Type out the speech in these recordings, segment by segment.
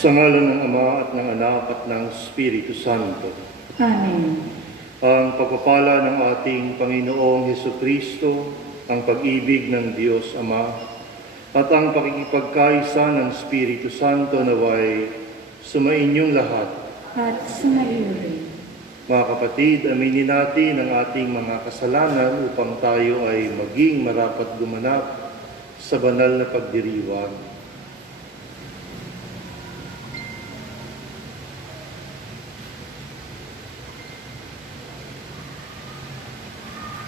Sa ngalan ng Ama at ng Anak at ng Espiritu Santo. Amen. Ang pagpapala ng ating Panginoong Hesukristo, ang pag-ibig ng Diyos Ama, at ang pakikipagkaisa ng Espiritu Santo naway sumainyong lahat. At sumaiyo rin. Mga kapatid, aminin natin ang ating mga kasalanan upang tayo ay maging marapat gumanap sa banal na pagdiriwang.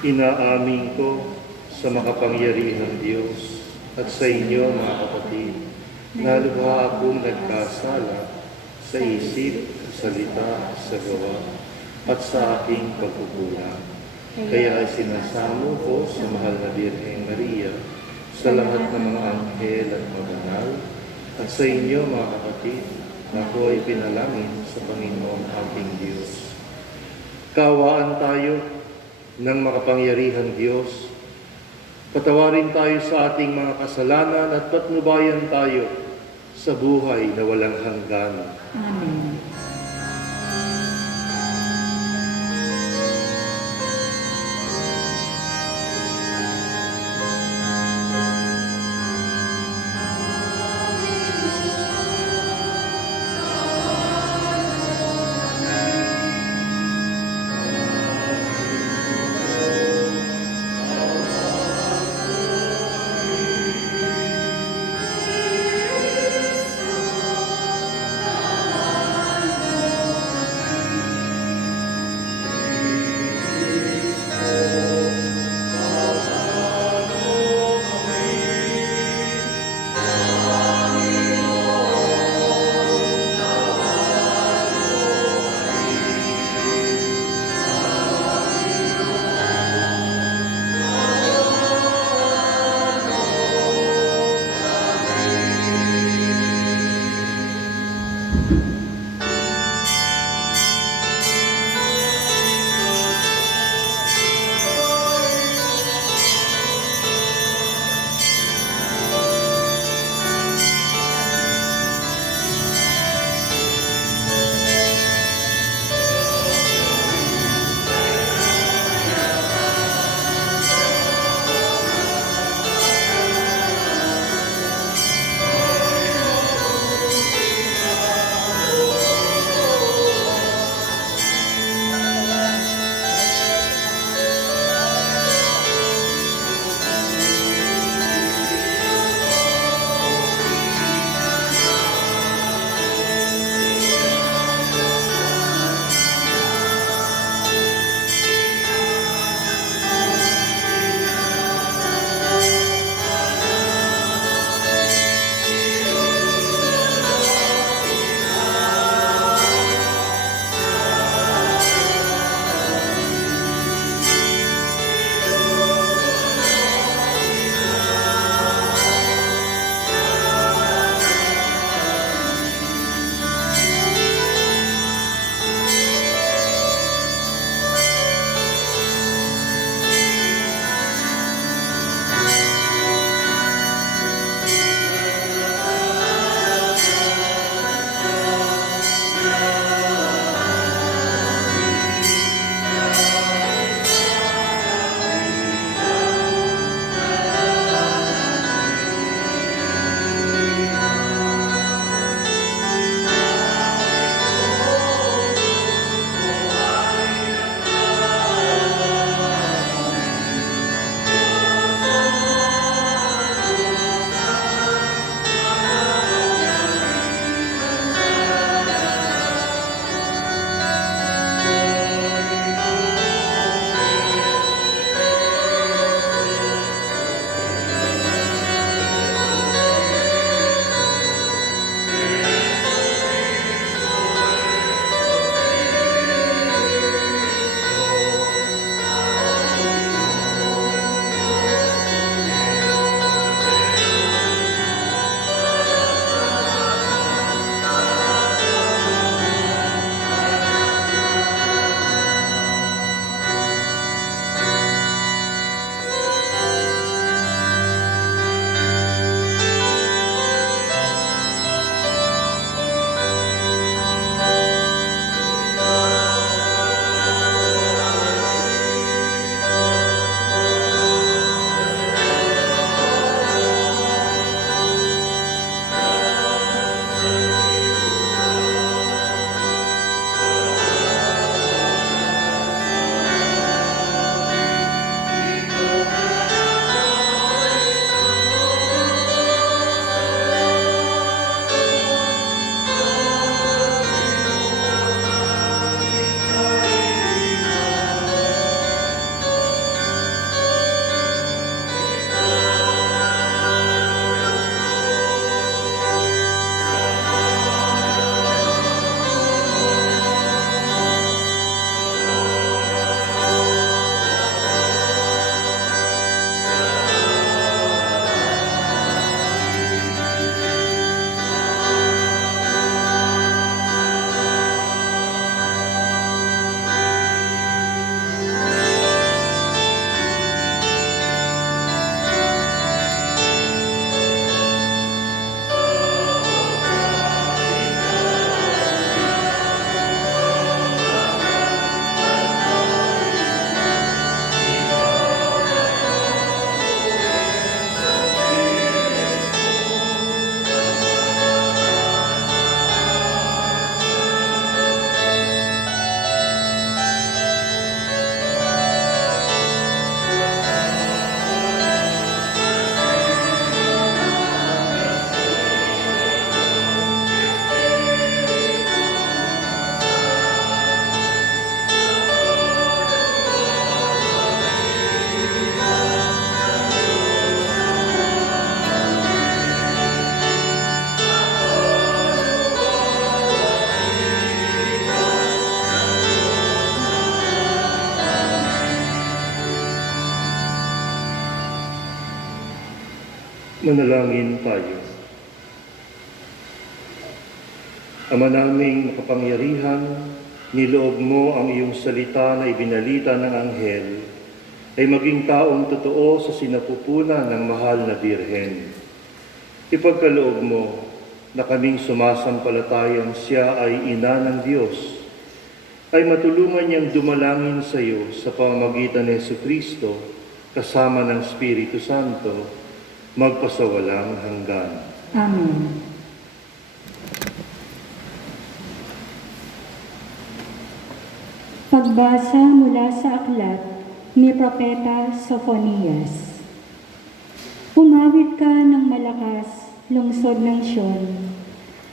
Inaamin ko sa makapangyarihang Diyos at sa inyo, mga kapatid, na lubha akong nagkasala sa isip, salita, sa gawa, at sa aking pagkukulang. Kaya sinasamo ko sa mahal na Birheng Maria, sa lahat ng mga anghel at mabanal, at sa inyo, mga kapatid, na ako ay pinalangin sa Panginoon ating Diyos. Kaawaan tayo ng makapangyarihang Diyos. Patawarin tayo sa ating mga kasalanan at patnubayan tayo sa buhay na walang hanggan. Amen. Manalangin tayo. Ama naming makapangyarihan, niloob mo ang iyong salita na ibinalita ng anghel ay maging taong totoo sa sinapupunan ng mahal na Birhen. Ipagkaloob mo na kaming sumasampalatayang siya ay ina ng Diyos, ay matulungan niyang dumalangin sa iyo sa pamamagitan ni Jesucristo kasama ng Espiritu Santo, magpasawalang hanggan. Amen. Pagbasa mula sa aklat ni Propeta Sophonias. Umawit ka ng malakas, lungsod ng Sion.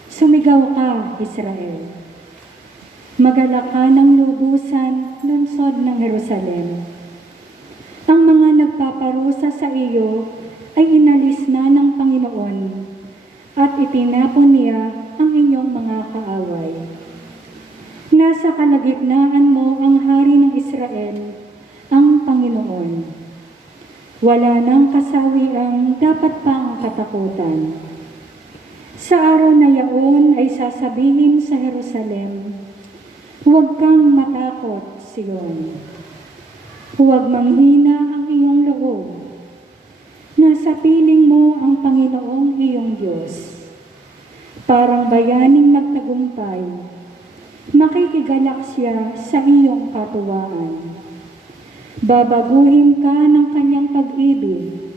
Sumigaw ka, Israel. Magalak ka ng lubusan, lungsod ng Jerusalem. Ang mga nagpaparusa sa iyo ay inalis na ng Panginoon at itinapon niya ang inyong mga kaaway. Nasa kalagitnaan mo ang Hari ng Israel, ang Panginoon. Wala nang kasawiang dapat pang katakutan. Sa araw na yaon ay sasabihin sa Jerusalem, huwag kang matakot, Sion. Huwag manghina ang iyong loob. Nasa piling mo ang Panginoong iyong Diyos. Parang bayaning nagtagumpay, makikigalak siya sa iyong katuwaan. Babaguhin ka ng kanyang pag-ibig,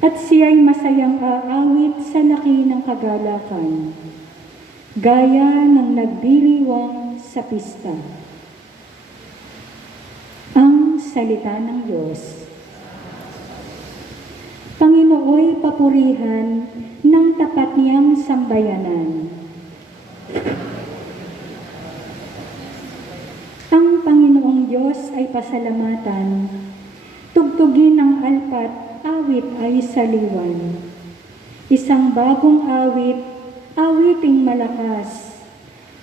at siya'y masayang aawit sa laki ng kagalakan, gaya ng nagdiriwang sa pista. Ang salita ng Diyos. Panginooy papurihan ng tapat niyang sambayanan. Ang Panginoong Diyos ay pasalamatan, tugtugin ang alpat, awit ay saliwan. Isang bagong awit, awiting malakas,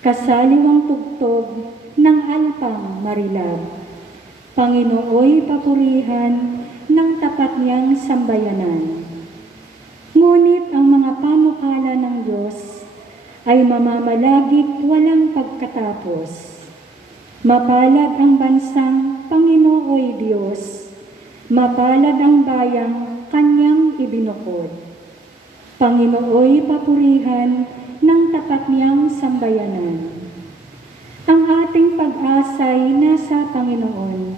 kasaliwang tugtog ng alpang marilab. Panginooy papurihan ng tapat niyang sambayanan. Ngunit ang mga panukala ng Diyos ay mamamalagit walang pagkatapos. Mapalad ang bansang Panginooy Diyos, mapalad ang bayang kanyang ibinukod. Panginooy papurihan ng tapat niyang sambayanan. Ang ating pag-asa'y nasa Panginoon.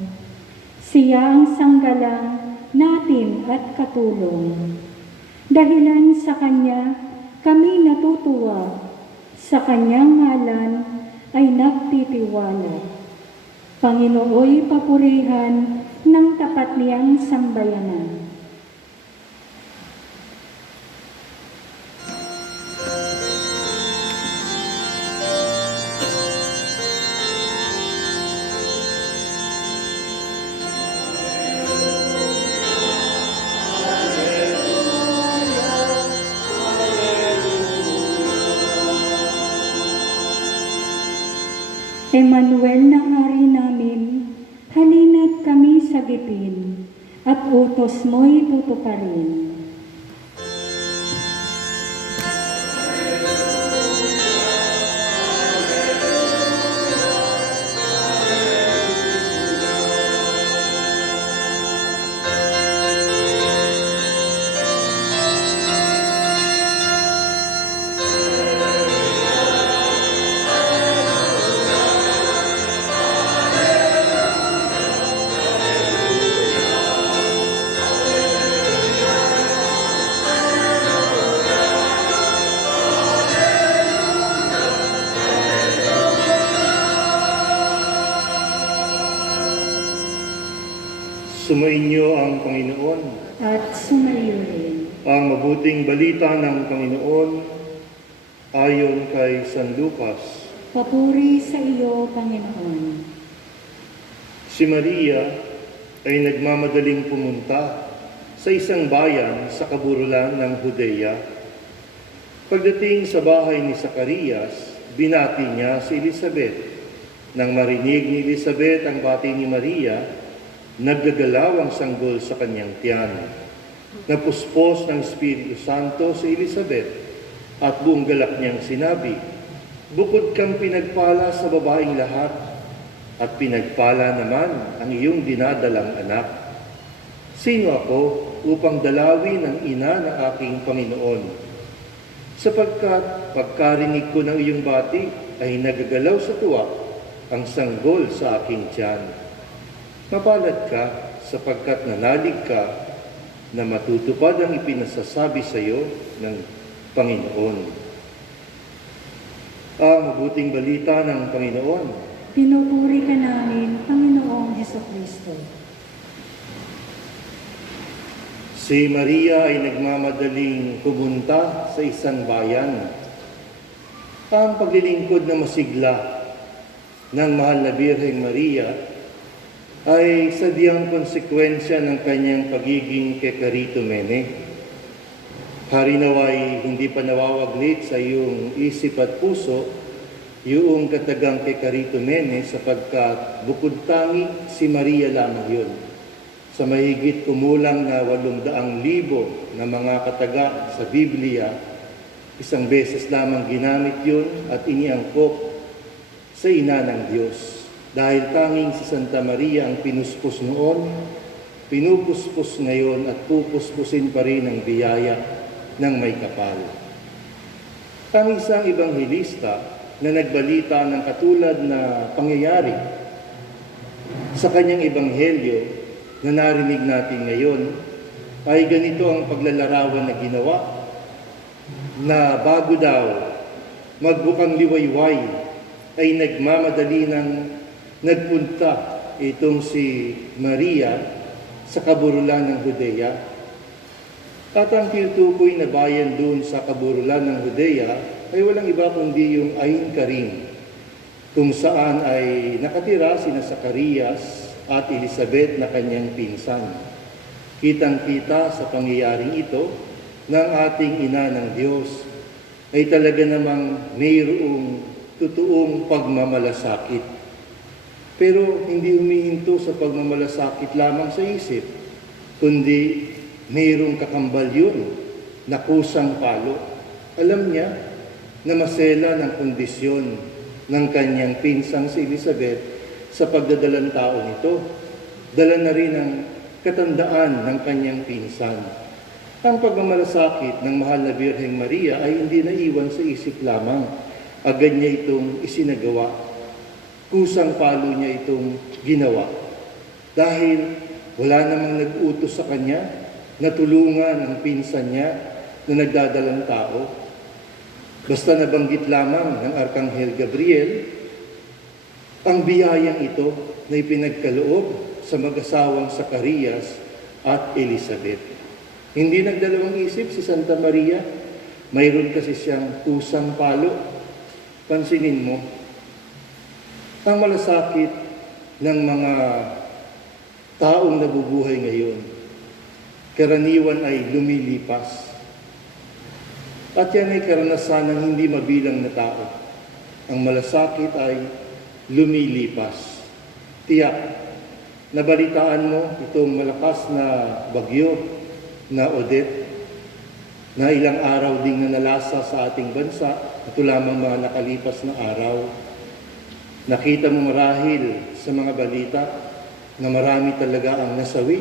Siya ang sanggalang natin at katulong. Dahilan sa Kanya, kami natutuwa. Sa Kanyang ngalan ay nagtitiwala. Panginooy papurihan ng tapat niyang sambayanan. Emmanuel na Hari namin, halina't kami sagipin, at utos mo'y tutuparin. Sumainyo ang Panginoon. At sumaiyo rin. Ang mabuting balita ng Panginoon ayon kay San Lucas. Papuri sa iyo, Panginoon. Si Maria ay nagmamadaling pumunta sa isang bayan sa kaburulan ng Judea. Pagdating sa bahay ni Zacarias, binati niya si Elizabeth. Nang marinig ni Elizabeth ang bati ni Maria, naggagalaw ang sanggol sa kanyang tiyan. Napuspos ng Espiritu Santo si Elizabeth at buong galak niyang sinabi, "Bukod kang pinagpala sa babaeng lahat, at pinagpala naman ang iyong dinadalang anak. Sino ako upang dalawin ang ina ng aking Panginoon? Sapagkat pagkarinig ko ng iyong bati ay nagagalaw sa tuwa ang sanggol sa aking tiyan. Mapalad ka sapagkat nanalig ka na matutupad ang ipinasasabi sa iyo ng Panginoon." Ang mabuting balita ng Panginoon. Pinupuri ka namin, Panginoong Hesukristo. Si Maria ay nagmamadaling pumunta sa isang bayan. Ang paglilingkod na masigla ng mahal na Birheng Maria ay sadyang konsekwensya ng kanyang pagiging kekaritomene. Harinaway hindi pa nawawaglit sa iyong isip at puso yung katagang kekaritomene sapagkat bukod tangi si Maria lamang yun. Sa mahigit kumulang na 800,000 na mga kataga sa Biblia, isang beses lamang ginamit yun at iniangkop sa ina ng Diyos. Dahil tanging si Santa Maria ang pinuspos noon, pinupuspos ngayon at pupuspusin pa rin ang biyaya ng may kapal. Ang isang ebanghelista na nagbalita ng katulad na pangyayari sa kanyang ebanghelyo na narinig natin ngayon ay ganito ang paglalarawan na ginawa na bago daw magbukang liwayway ay nagmamadali ng nagpunta itong si Maria sa kaburulan ng Judea. At ang tinutukoy na bayan doon sa kaburulan ng Judea ay walang iba kundi yung Ain Karim, kung saan ay nakatira sina Zacarias at Elizabeth na kanyang pinsan. Kitang-kita sa pangyayaring ito ng ating ina ng Diyos ay talaga namang mayroong totoong pagmamalasakit. Pero hindi humihinto sa pagmamalasakit lamang sa isip, kundi mayroong kakambal yun na kusang palo. Alam niya na masela ng kondisyon ng kanyang pinsang si Elizabeth sa pagdadalang tao nito. Dala na rin ang katandaan ng kanyang pinsan. Ang pagmamalasakit ng mahal na Birheng Maria ay hindi naiwan sa isip lamang. Agad niya itong isinagawa. Kusang palo niya itong ginawa. Dahil wala namang nag-utos sa kanya na tulungan ang pinsan niya na nagdadalang tao. Basta nabanggit lamang ng Arkanghel Gabriel ang biyayang ito na ipinagkaloob sa mag-asawang Zacarias at Elizabeth. Hindi nagdalawang isip si Santa Maria, mayroon kasi siyang kusang palo. Pansinin mo, ang malasakit ng mga taong nabubuhay ngayon, karaniwan ay lumilipas. At yan ay karanasan ng hindi mabilang na tao. Ang malasakit ay lumilipas. Tiyak, nabalitaan mo itong malakas na bagyo na Odette, na ilang araw ding nanalasa sa ating bansa. Ito lamang mga nakalipas na araw. Nakita mo marahil sa mga balita na marami talaga ang nasawi.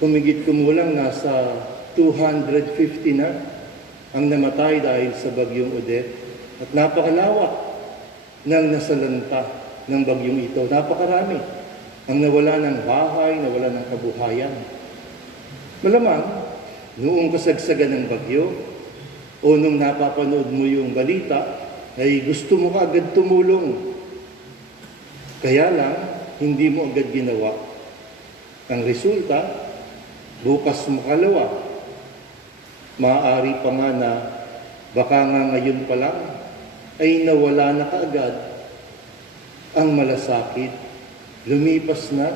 Humigit kumulang nasa 250 na ang namatay dahil sa bagyong Odette. At napakalawak ng nasalanta ng bagyong ito. Napakarami ang nawala ng bahay, nawala ng kabuhayan. Malamang, noong kasagsagan ng bagyo, o nung napapanood mo yung balita, ay gusto mo agad tumulong. Kaya lang, hindi mo agad ginawa. Ang resulta, bukas makalawa, maaari pa nga na baka nga ngayon pa lang ay nawala na kaagad ang malasakit. Lumipas na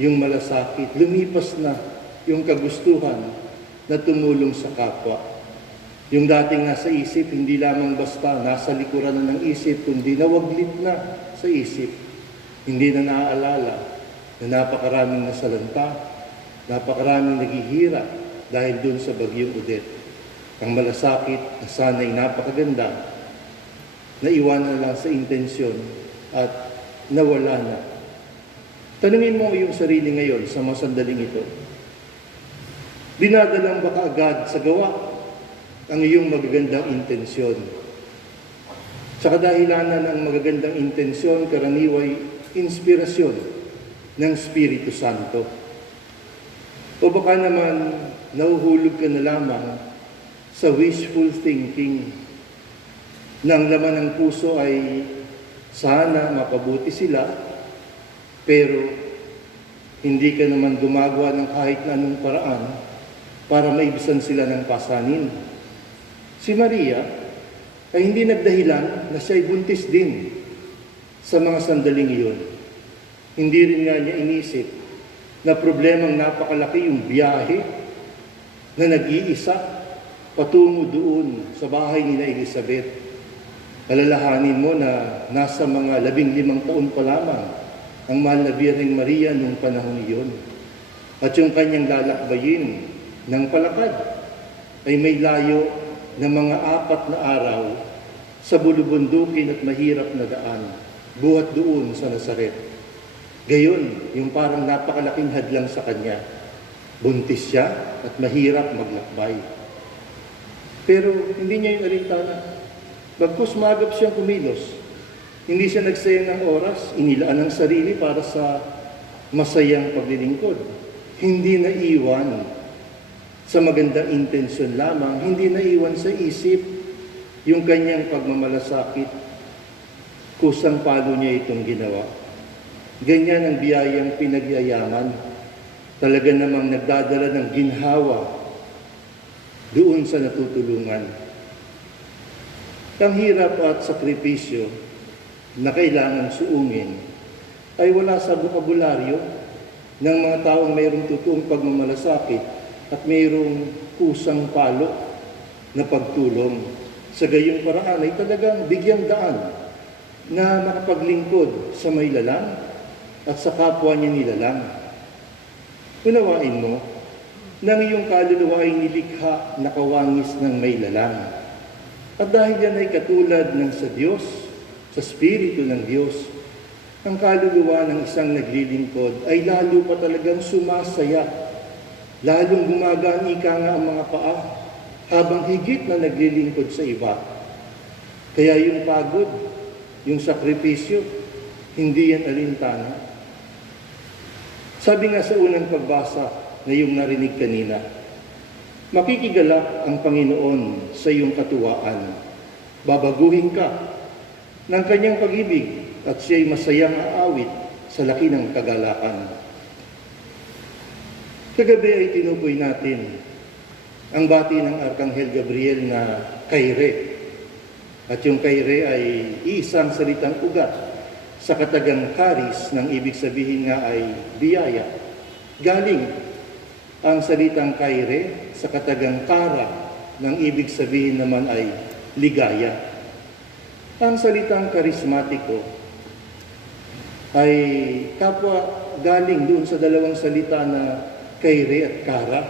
yung malasakit. Lumipas na yung kagustuhan na tumulong sa kapwa. Yung dating nasa isip, hindi lamang basta nasa likuran na ng isip, kundi nawaglit na sa isip. Hindi na naaalala na napakaraming nasalanta, Napakaraming naghihirap dahil dun sa bagyong Odette. Ang malasakit na sana'y napakaganda, naiwanan lang sa intensyon at nawala na. Tanungin mo yung sarili ngayon sa mga sandaling ito. Dinadalang ba kaagad sa gawa ang iyong magagandang intensyon? Sa kadahilanan ng magagandang intensyon, karaniway inspirasyon ng Espiritu Santo. O baka naman nahuhulog ka na lamang sa wishful thinking na ang laman ng puso ay sana mapabuti sila, pero hindi ka naman gumagawa ng kahit na anong paraan para maibsan sila ng pasanin. Si Maria ay hindi nagdahilan na siya'y buntis din sa mga sandaling iyon. Hindi rin nga niya inisip na problemang napakalaki yung biyahe na nag-iisa patungo doon sa bahay ni na Elizabeth. Alalahanin mo na nasa mga 15 taon pa lamang ang mahal na Birheng Maria nung panahon iyon. At yung kanyang lalakbayin ng palakad ay may layo na mga 4 na araw sa bulubundukin at mahirap na daan, buhat doon sa Nazaret. Gayon, yung parang napakalaking hadlang sa kanya. Buntis siya at mahirap maglakbay. Pero hindi niya yung alintana. Bagkus magap siyang kumilos, hindi siya nagsayang ng oras, inilaan ang sarili para sa masayang paglilingkod. Hindi naiwan sa magandang intensyon lamang, hindi naiwan sa isip yung kanyang pagmamalasakit. Kusang palo niya itong ginawa. Ganyan ang biyayang pinagyayaman. Talaga namang nagdadala ng ginhawa doon sa natutulungan. Ang hirap at sakripisyo na kailangan suungin ay wala sa bokabularyo ng mga taong mayroong totoong pagmamalasakit at mayroong kusang palo na pagtulong. Sa gayong paraan ay talagang bigyang daan na makapaglingkod sa may lalang at sa kapwa niya nilalang. Unawain mo na iyong kaluluwa ay nilikha na kawangis ng may lalang. At dahil yan ay katulad ng sa Diyos, sa Espiritu ng Diyos, ang kaluluwa ng isang naglilingkod ay lalo pa talagang sumasaya, lalong gumagaan ika nga ang mga paa, habang higit na naglilingkod sa iba. Kaya yung pagod, yung sakripisyo, hindi yan alintana. Sabi nga sa unang pagbasa na yung narinig kanina, makikigalak ang Panginoon sa iyong katuwaan. Babaguhin ka ng kanyang pag-ibig at siya'y masayang aawit sa laki ng kagalakan. Kagabi ay tinukoy natin ang bati ng Arkanghel Gabriel na Kyrie. At yung Kyrie ay isang salitang ugat sa katagang charis, ng ibig sabihin nga ay biyaya. Galing ang salitang Kyrie sa katagang kara, ng ibig sabihin naman ay ligaya. Ang salitang karismatiko ay kapwa galing doon sa dalawang salita na Kyrie at kara.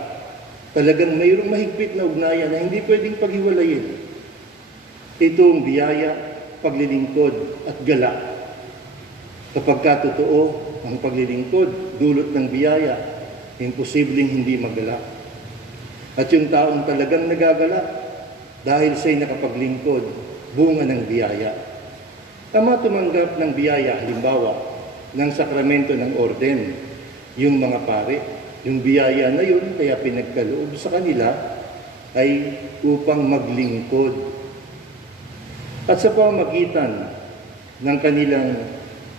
Talagang mayroong mahigpit na ugnayan na hindi pwedeng paghiwalayin. Itong biyaya, paglilingkod at galak. Kapag katotoo ang paglilingkod, dulot ng biyaya, imposibleng hindi magalak. At yung taong talagang nagagalak, dahil siya'y nakapaglingkod, bunga ng biyaya. Tama tumanggap ng biyaya, halimbawa, ng sakramento ng orden, yung mga pare. Yung biyaya na yun, kaya pinagkaloob sa kanila, ay upang maglingkod. At sa pamagitan ng kanilang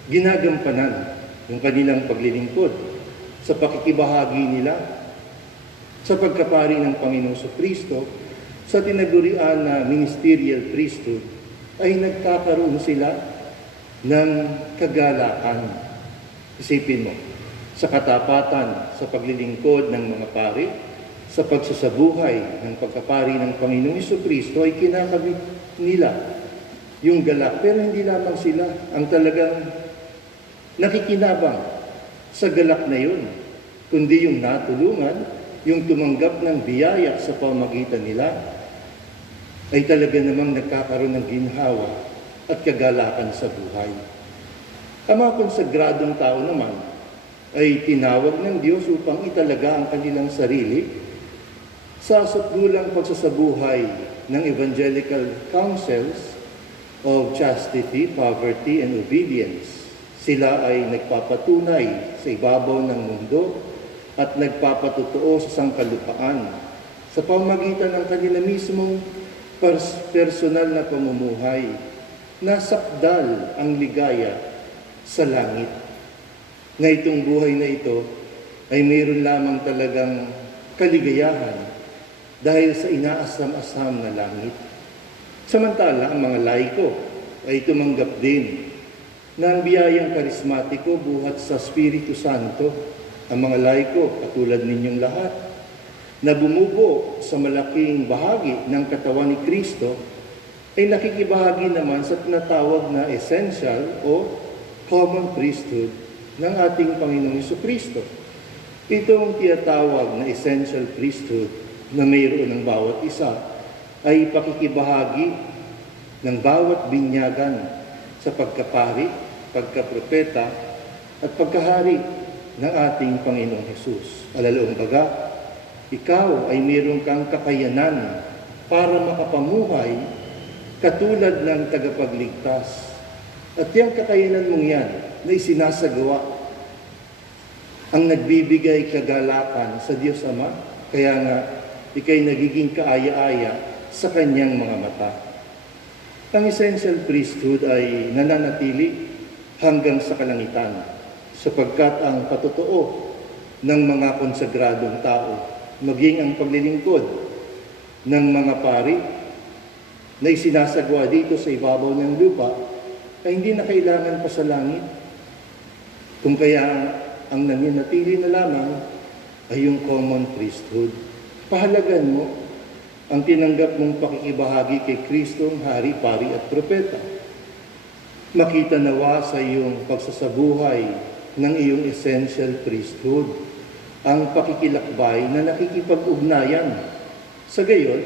ginagampanan, yung kanilang paglilingkod, sa pakikibahagi nila, sa pagkapari ng Panginoong Kristo, sa tinagurian na ministerial priesthood, ay nagkakaroon sila ng kagalakan. Isipin mo, sa katapatan, sa paglilingkod ng mga pari, sa pagsasabuhay ng pagkapari ng Panginoong Kristo, ay kinakabit nila yung galak. Pero hindi lamang sila ang talagang nakikinabang sa galak na yun. kundi yung natulungan, yung tumanggap ng biyaya sa pamagitan nila, ay talaga namang nagkakaroon ng ginhawa at kagalakan sa buhay. Ang mga konsagradong tao naman ay tinawag ng Diyos upang italaga ang kanilang sarili sa sukdulang pagsasabuhay ng evangelical counsels of chastity, poverty, and obedience. Sila ay nagpapatunay sa ibabaw ng mundo at nagpapatotoo sa sangkalupaan sa pamagitan ng kanila mismong personal na pamumuhay na sakdal ang ligaya sa langit. Na itong buhay na ito ay mayroon lamang talagang kaligayahan dahil sa inaasam-asam na langit. Samantala, ang mga laiko ay tumanggap din ng biyayang karismatiko buhat sa Espiritu Santo. Ang mga laiko, katulad ninyong lahat, na bumubuo sa malaking bahagi ng katawan ni Kristo, ay nakikibahagi naman sa tinatawag na essential o common priesthood ng ating Panginoong Jesucristo. Itong tinatawag na essential priesthood na mayroon ng bawat isa ay pakikibahagi ng bawat binyagan sa pagkapari, pagkapropeta, at pagkahari ng ating Panginoong Hesus. Alalaong baga, ikaw ay mayroon kang kakayanan para makapamuhay katulad ng tagapagligtas. At yung kakayanan mong yan na isinasagawa ang nagbibigay kagalakan sa Diyos Ama, kaya nga ikay nagiging kaaya-aya sa kanyang mga mata. Ang essential priesthood ay nananatili hanggang sa kalangitan, sapagkat ang patotoo ng mga konsagradong tao, maging ang paglilingkod ng mga pari na isinasagawa dito sa ibabaw ng lupa, ay hindi na kailangan pa sa langit. Kung kaya ang nananatili na lamang ay yung common priesthood. Pahalagan mo ang tinanggap mong pakikibahagi kay Kristong Hari, Pari at Propeta. Makita nawa sa iyong pagsasabuhay ng iyong essential priesthood ang pakikilakbay na nakikipag-ugnayan. Sa gayon,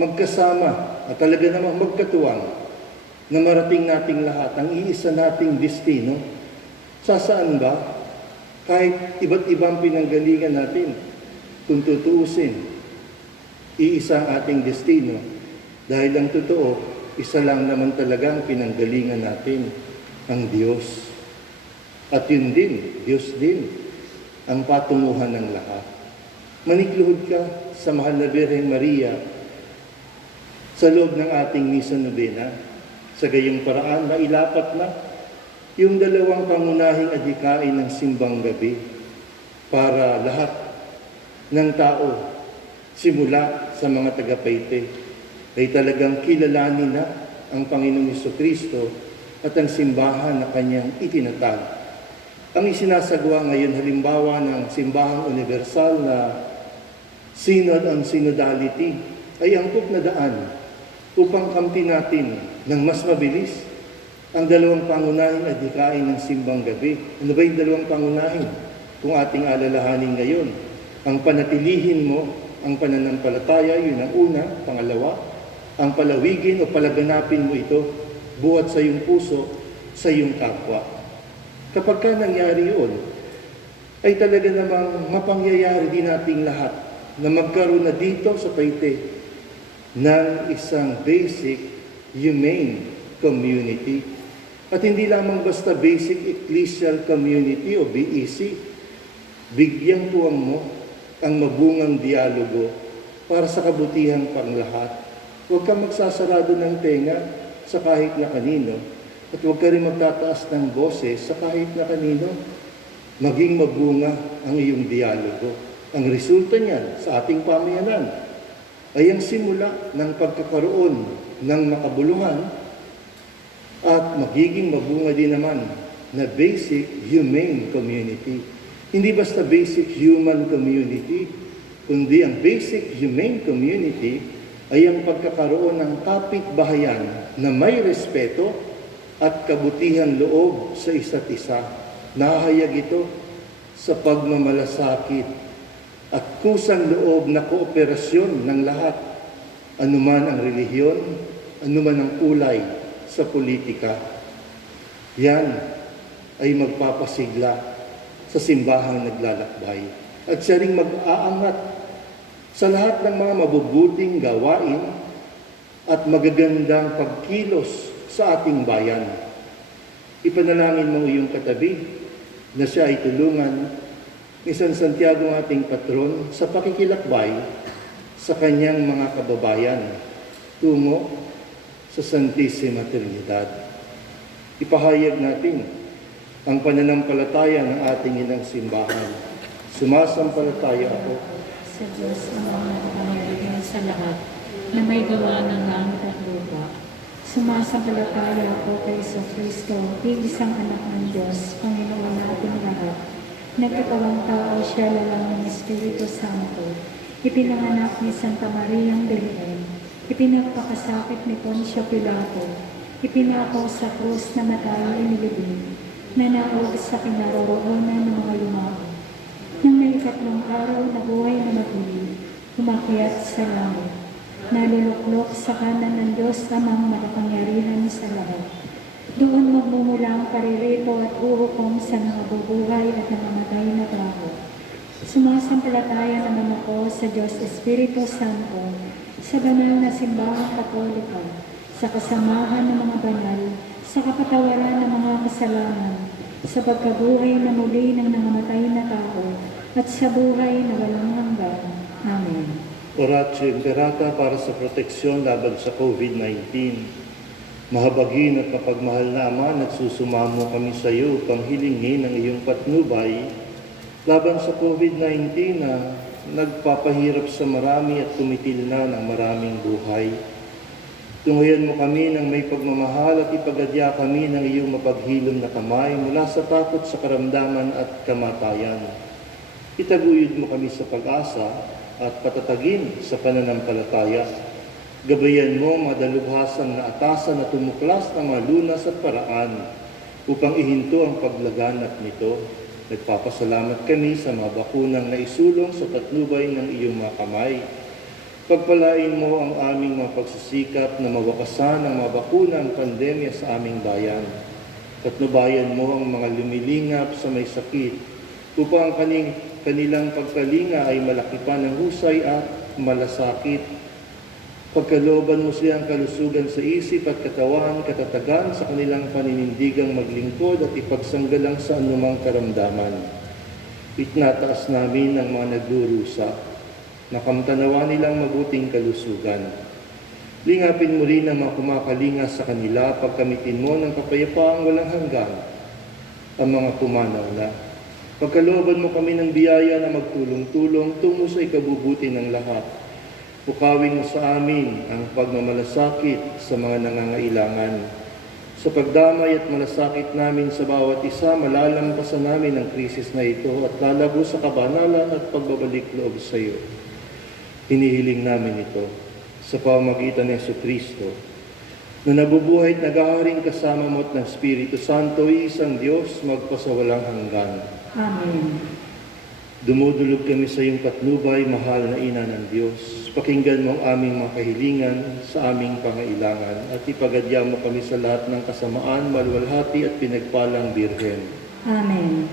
magkasama at talaga namang magkatuwang na marating nating lahat ang iisa nating destino. Saan ba? Kahit iba't ibang pinanggalingan natin, kung tutuusin, iisa ang ating destino. Dahil ang totoo, isa lang naman talaga ang pinanggalingan natin, ang Diyos. At yun din, Diyos din, ang patunguhan ng lahat. Manikluhod ka sa mahal na Birheng Maria sa loob ng ating misa novena. Sa gayong paraan, mailapat na yung dalawang pangunahing adhikain ng simbang gabi para lahat ng tao, simula sa mga taga-Paite, ay talagang kilalanin na ang Panginoong Jesucristo at ang simbahan na kanyang itinatag. Ang isinasagawa ngayon halimbawa ng simbahang universal na Synod on Synodality ay angkop na daan upang kamtin natin ng mas mabilis ang dalawang pangunahing adhikain ng simbang gabi. Ano ba yung dalawang pangunahin? Kung ating alalahanin ngayon, ang panatilihin mo ang pananampalataya, yun ang una. Pangalawa, ang palawigin o palaganapin mo ito buhat sa iyong puso, sa iyong kapwa. Kapag ka nangyari yun, ay talaga namang mapangyayari din nating lahat na magkaroon na dito sa Paite ng isang basic humane community. At hindi lamang basta basic ecclesial community o BEC, bigyan tuwang mo ang mabungang dialogo para sa kabutihang panglahat. Huwag kang magsasarado ng tenga sa kahit na kanino at huwag ka rin magtataas ng boses sa kahit na kanino. Maging mabunga ang iyong dialogo. Ang resulta niyan sa ating pamayanan ay ang simula ng pagkakaroon ng makabuluhan at magiging mabunga din naman na basic humane community. Hindi basta basic human community, kundi ang basic humane community ay ang pagkakaroon ng kapitbahayan na may respeto at kabutihang loob sa isa't isa. Nahahayag ito sa pagmamalasakit at kusang loob na kooperasyon ng lahat, anuman ang relihiyon, anuman ang kulay sa politika. Yan ay magpapasigla sa simbahang naglalakbay at siya ring mag-aangat sa lahat ng mga mabubuting gawain at magagandang pagkilos sa ating bayan. Ipanalangin mo iyong katabi na siya ay tulungan ni San Santiago, ang ating patron, sa pakikilakbay sa kanyang mga kababayan tungo sa Santissima Trinidad. Ipahayag natin ang pananampalataya ng ating inang simbahan. Sumasampalataya ako Sa Diyos ang mga nakapangyarihan sa lahat na may gawa ng langit at lupa. Sumasampalataya ako kay Kristo, iisang anak ng Diyos, Panginoon natin lahat. Nagkatawang tao siya lalang ng Espiritu Santo. Ipinanganak ni Santa Mariang Birhen. Ipinagpakasakit ni Poncio Pilato. Ipinako sa krus na matay inilibing. Nanaog sa kinaroroonan ng mga lumao. Nang may ikatlong araw na buhay na matuloy, umakyat sa langit. Naluluklok sa kanan ng Diyos amang makapangyarihan sa lahat. Doon magmumula ang paririto at uhukom sa mga bubuhay at namamatay na tao. Sumasampalataya naman ako sa Diyos Espiritu Santo, sa banal na simbahang Katolika, sa kasamahan ng mga banal, sa kapatawaran ng mga kasalanan, sa pagkabuhay na muli ng nangamatay na tao, at sa buhay na walang hanggan. Amen. Oratio Imperata para sa proteksyon laban sa COVID-19. Mahabagin at mapagmahal na Ama, nagsusumamo kami sa iyo upang hilingin ang iyong patnubay laban sa COVID-19 na nagpapahirap sa marami at tumitil na ng maraming buhay. Tungayan mo kami ng may pagmamahal at ipagadya kami ng iyong mapaghilom na kamay mula sa takot sa karamdaman at kamatayan. Itaguyod mo kami sa pag-asa at patatagin sa pananampalataya. Gabayan mo mga dalubhasang na atasan na tumuklas ng mga lunas at paraan upang ihinto ang paglaganap nito. Nagpapasalamat kami sa mga bakunang naisulong sa patnubay ng iyong mga kamay. Pagpalain mo ang aming mga pagsisikap na mawakasan ang mga bakunang pandemya sa aming bayan. Patnubayan mo ang mga lumilingap sa may sakit upang kanilang pagkalinga ay malaki pa ng husay at malasakit. Pagkalooban mo siyang kalusugan sa isip at katawan, katatagan sa kanilang paninindigang maglingkod at ipagsanggalang sa anumang karamdaman. Itinataas namin ang mga nagdurusa, nakamtanawa nilang mabuting kalusugan. Lingapin mo rin ang mga kumakalinga sa kanila, pagkamitin mo ng kapayapaang walang hanggan ang mga pumanaw na. Pagkalooban mo kami ng biyaya na magtulong-tulong tungo sa ikabubuti ng lahat. Bukawin mo sa amin ang pagmamalasakit sa mga nangangailangan. Sa pagdamay at malasakit namin sa bawat isa, malalampasan namin ang krisis na ito at lalago sa kabanalan at pagbabalik loob sa iyo. Hinihiling namin ito sa pamamagitan ng Jesucristo, na nabubuhay at naghaharing kasama mo at ng Espiritu Santo, isang Diyos, magpasawalang hanggan. Amen. Dumudulog kami sa iyong patnubay, mahal na Ina ng Diyos. Pakinggan mo ang aming mga kahilingan sa aming pangailangan at ipagadya mo kami sa lahat ng kasamaan, maluwalhati at pinagpalang Birhen. Amen.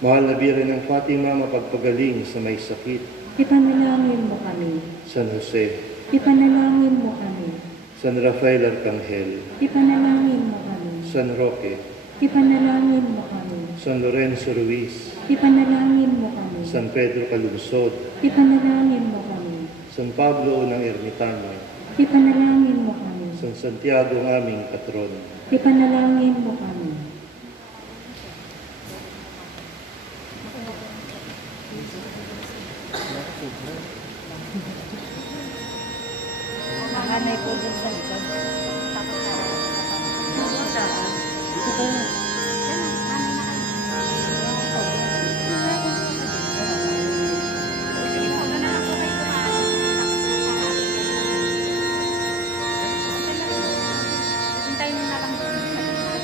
Mahal na Birhen ng Fatima, mapagpagaling sa may sakit. Ipanalangin mo kami. San Jose, Ipanalangin mo kami. San Rafael Arcangel, Ipanalangin mo kami. San Roque, Ipanalangin mo kami. San Lorenzo Ruiz, Ipanalangin mo kami. San Pedro Calungsod, Ipanalangin mo kami. San Pablo ng Ermitaño, Ipanalangin mo kami. San Santiago ang aming patron. Ipanalangin mo kami. Nanay po dyan sa likod. Tapos na. Ito. Hintayin na lang doon sa gitna.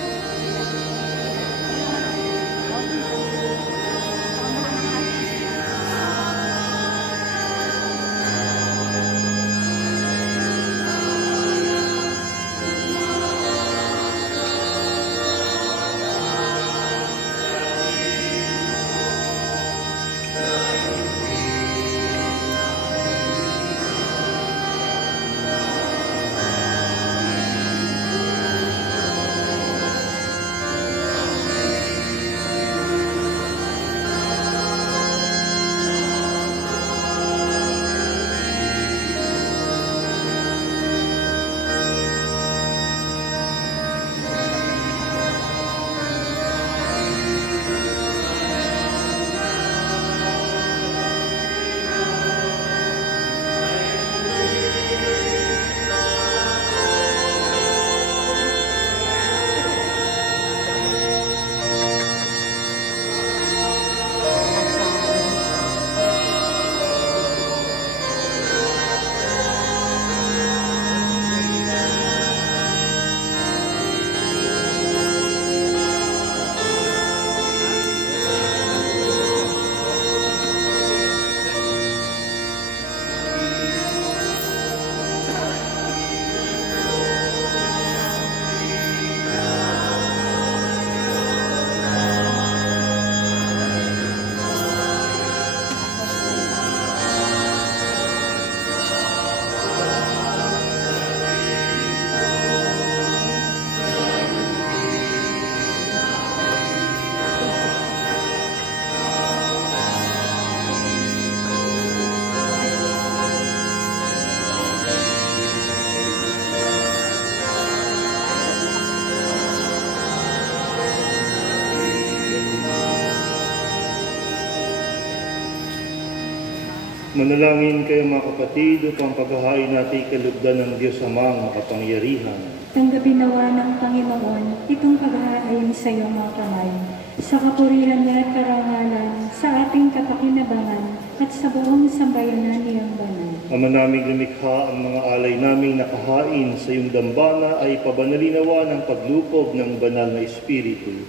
Manalangin kayo mga kapatid upang paghahain natin kalugdan ng Diyos Amang makapangyarihan. Tanggapin nawa ng Panginoon itong paghahain sa iyong mga kamay, sa kapurihan niya at karangalan, sa ating kapakinabangan, at sa buong sambayanan niyang banal. Ama naming lumikha, ang mga alay naming nakahain sa iyong dambana ay pabanalinawa ng paglukob ng banal na Espiritu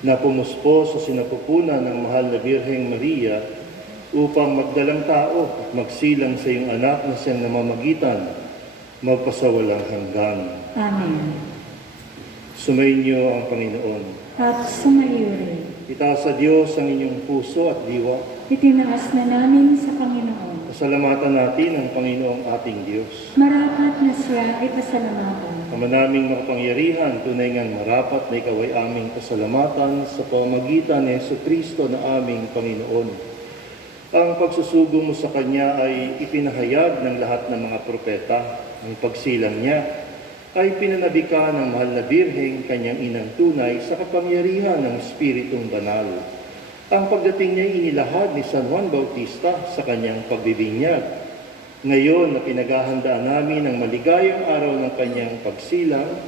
na pumuspo sa sinapupunan ng mahal na Birheng Maria upang magdalang tao at magsilang sa iyong anak na siyang namamagitan magpasawalang hanggan. Amen. Sumainyo ang Panginoon. At sumaiyo rin. Itaas sa Diyos ang inyong puso at diwa. Itinaas na namin sa Panginoon. Pasalamatan natin ang Panginoong ating Diyos. Marapat na siya ay pasalamatan. Ama naming makapangyarihan, tunay ngang marapat na ikaw ay aming pasalamatan sa pamamagitan ni Jesucristo na aming Panginoon. Ang pagsusugo mo sa Kanya ay ipinahayag ng lahat ng mga propeta. Ang pagsilang niya ay pinanabika ng mahal na Birheng, kanyang inang tunay, sa kapangyarihan ng Espiritong Banal. Ang pagdating niya inilahad ni San Juan Bautista sa kanyang pagbibinyag. Ngayon na pinaghahandaan namin ang maligayang araw ng kanyang pagsilang,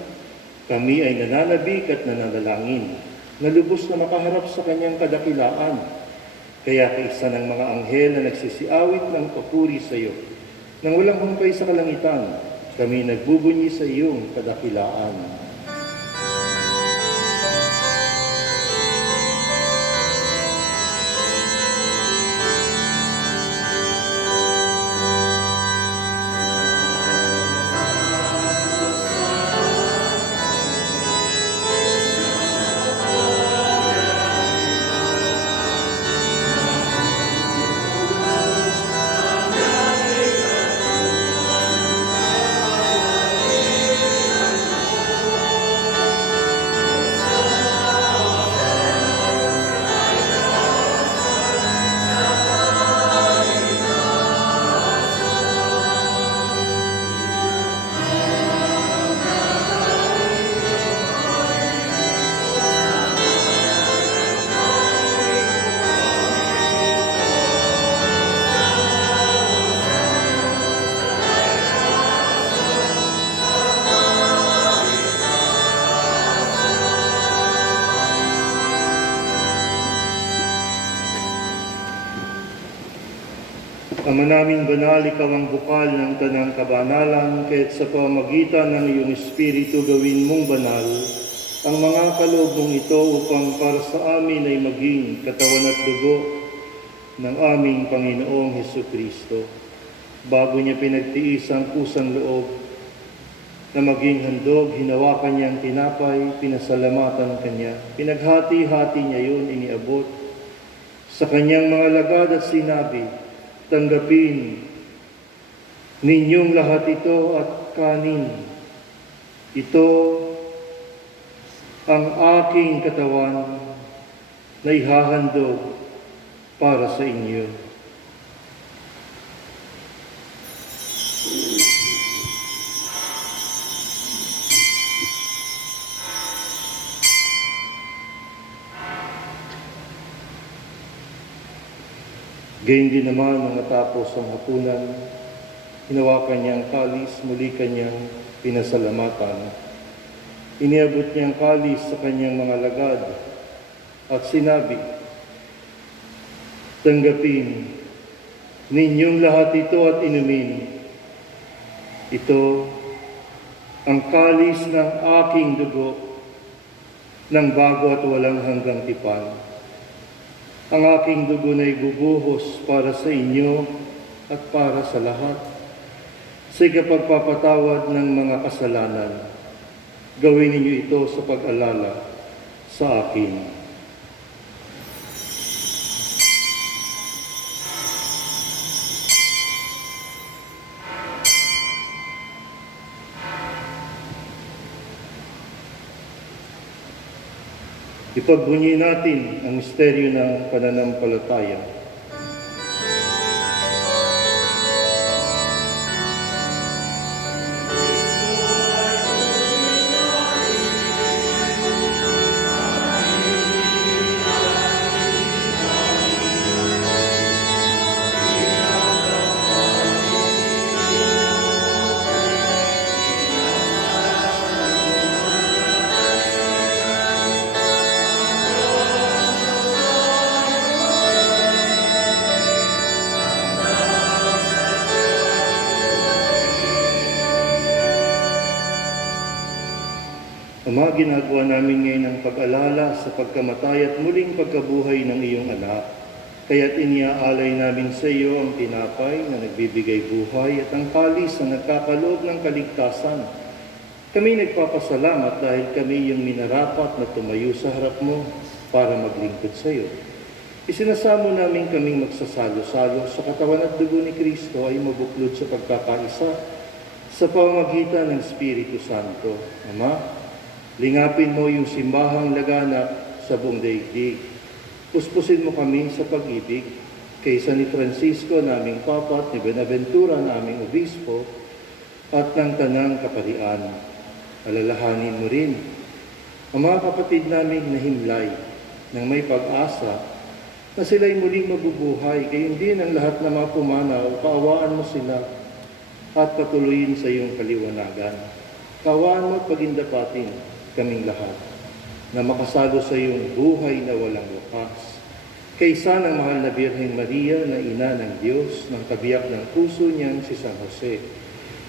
kami ay nananabik at nananalangin na lubos na makaharap sa kanyang kadakilaan. Kaya kaisa ng mga anghel na nagsisiawit ng papuri sa iyo, nang walang humpay sa kalangitan, kami nagbubunyi sa iyong kadakilaan. Ama naming banal, ikaw ang bukal ng tanang kabanalan, kaya't sa pamagitan ng iyong Espiritu gawin mong banal ang mga kaloob mong ito upang para sa amin ay maging katawan at dugo ng aming Panginoong Hesukristo. Bago niya pinagtiis ang kusang loob na maging handog, hinawakan niyang tinapay, pinasalamatan kanya. Pinaghati-hati niya yun, iniabot sa kanyang mga lagad at sinabi, tanggapin ninyong lahat ito at kanin. Ito ang aking katawan na ihahandog para sa inyo. Gayun din naman nang matapos ang hapunan, hinawakan niya ang kalis, muli kanyang pinasalamatan. Iniabot niya ang kalis sa kanyang mga lagad at sinabi, tanggapin ninyong lahat ito at inumin. Ito ang kalis ng aking dugo ng bago at walang hanggang tipan. Ang aking dugo na ibubuhos para sa inyo at para sa lahat. Sa ikapagpapatawad ng mga kasalanan, gawin ninyo ito sa pag-alala sa akin. Ipagbunyi natin ang misteryo ng pananampalataya. Ama, ginagawa namin ngayon ang pag-alala sa pagkamatay at muling pagkabuhay ng iyong anak. Kaya't iniaalay namin sa iyo ang tinapay na nagbibigay buhay at ang kalis na nagkakaloob ng kaligtasan. Kami nagpapasalamat dahil kami yung minarapat na tumayo sa harap mo para maglingkod sa iyo. Isinasamo namin kaming magsasalo-salo sa katawan at dugo ni Kristo ay mabuklod sa pagkakaisa sa pamamagitan ng Espiritu Santo. Ama, lingapin mo yung simbahang laganap sa buong daigdig. Puspusin mo kami sa pag-ibig kaysa ni Francisco, naming Papa, at ni Benaventura, naming Obispo, at ng Tanang Kaparian. Alalahanin mo rin ang mga kapatid naming nahimlay ng may pag-asa na sila'y muling mabubuhay, gayon din ang lahat ng mga pumanaw, kaawaan mo sila at patuloyin sa iyong kaliwanagan. Kaawaan mo at pagindapatin kaming lahat na makasalo sa iyong buhay na walang wakas. Kaysa ng mahal na Birheng Maria na ina ng Diyos, ng kabiyak ng puso niyang si San Jose,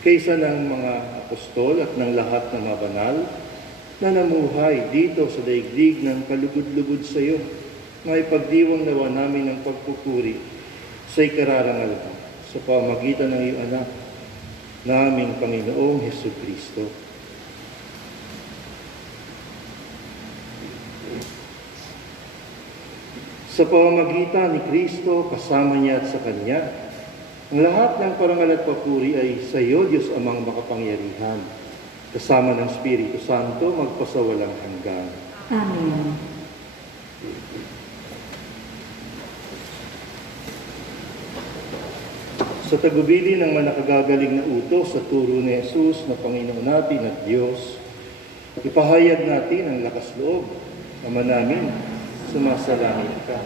kaysa ng mga apostol at ng lahat ng mga banal na namuhay dito sa daigdig ng kalugod-lugod sa iyo, na ipagdiwang nawa namin ang pagpupuri sa ikararangal sa pamagitan ng iyong anak, naming Panginoong Hesukristo. Sa pamamagitan ni Kristo, kasama niya at sa Kanya, ang lahat ng parangal at papuri ay sa iyo, Diyos Amang makapangyarihan, kasama ng Espiritu Santo, magpasawalang hanggan. Amen. Sa tagubili ng manakagagaling na utos sa turo ni Jesus na Panginoon natin at Diyos, ipahayag natin ang lakas loob. Ama namin, sumasalangit ka,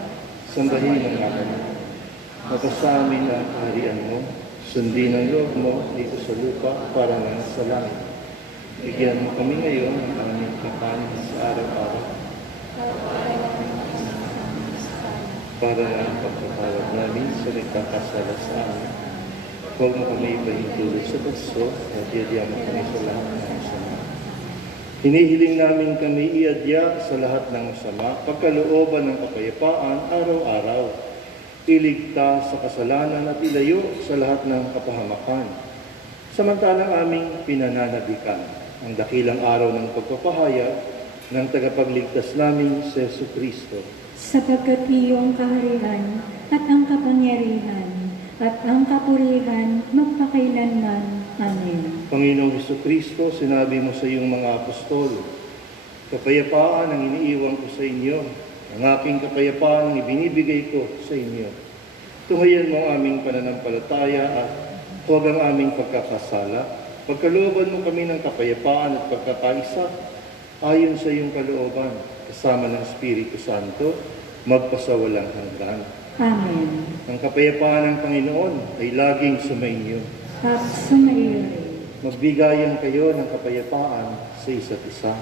sambahin ang ngalan mo. Mapasa amin ang kaharian mo, sundin ang loob mo dito sa lupa para nga sa langit. Bigyan mo kami ngayon ng aming kakanin sa araw-araw. Para nga ang pagkatawad namin sa nagkakasala sa amin. Huwag mo kami ipahintulot sa baso at iadya mo kami sa lahat ng masama. Hinihiling namin kami iadya sa lahat ng masama, pagkalooban ng kapayapaan araw-araw, iligtas sa kasalanan at ilayo sa lahat ng kapahamakan. Samantalang aming pinananabikan ang dakilang araw ng pagpapahayag ng tagapagligtas namin si Jesucristo. Sapagkat iyong kaharian at ang kapangyarihan at ang kapurihan magpakailanman. Amen. Panginoong Jesucristo, sinabi mo sa iyong mga apostol, kapayapaan ang iniiwan ko sa inyo, ang aking kapayapaan ang ibinibigay ko sa inyo. Tunghayan mo ang aming pananampalataya at huwag ang aming pagkakasala. Pagkalooban mo kami ng kapayapaan at pagkakaisa, ayon sa iyong kalooban, kasama ng Espiritu Santo, magpasawalang hanggan. Amen. Ang kapayapaan ng Panginoon ay laging sumainyo. At sumaiyo rin. Magbigayan kayo ng kapayapaan sa isa't isa.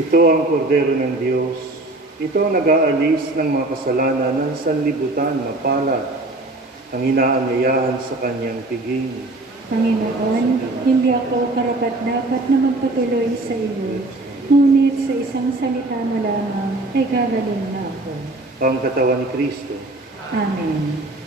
Ito ang kordero ng Diyos. Ito ang nag-aalis ng mga kasalanan ng sanlibutan na palad, ang inaanyayahan sa kanyang piging. Panginoon, hindi ako karapat-dapat na magpatuloy sa iyo, ngunit sa isang salita mo lamang ay gagaling na ako. Ang katawan ni Kristo. Amen.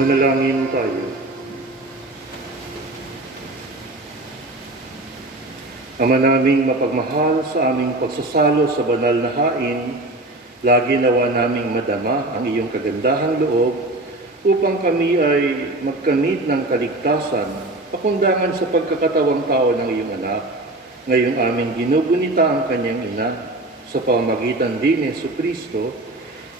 Manalangin tayo. Ama naming mapagmahal, sa aming pagsasalo sa banal na hain, lagi nawa naming madama ang iyong kagandahang loob upang kami ay magkamit ng kaligtasan, pakundangan sa pagkakatawang tao ng iyong anak. Ngayong aming ginugunita ang kanyang ina sa pamamagitan din ni Jesucristo,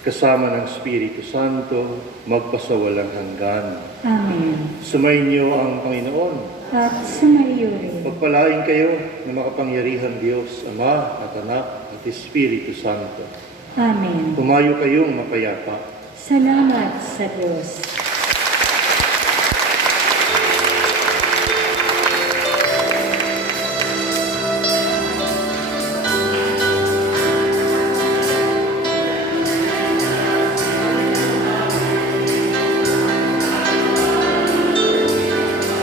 kasama ng Espiritu Santo, magpasawalang hanggan. Amen. Sumainyo ang Panginoon. At sumaiyo rin. Pagpalain kayo ng makapangyarihan Diyos, Ama at Anak at Espiritu Santo. Amen. Tumayo kayong mapayapa. Salamat sa Diyos.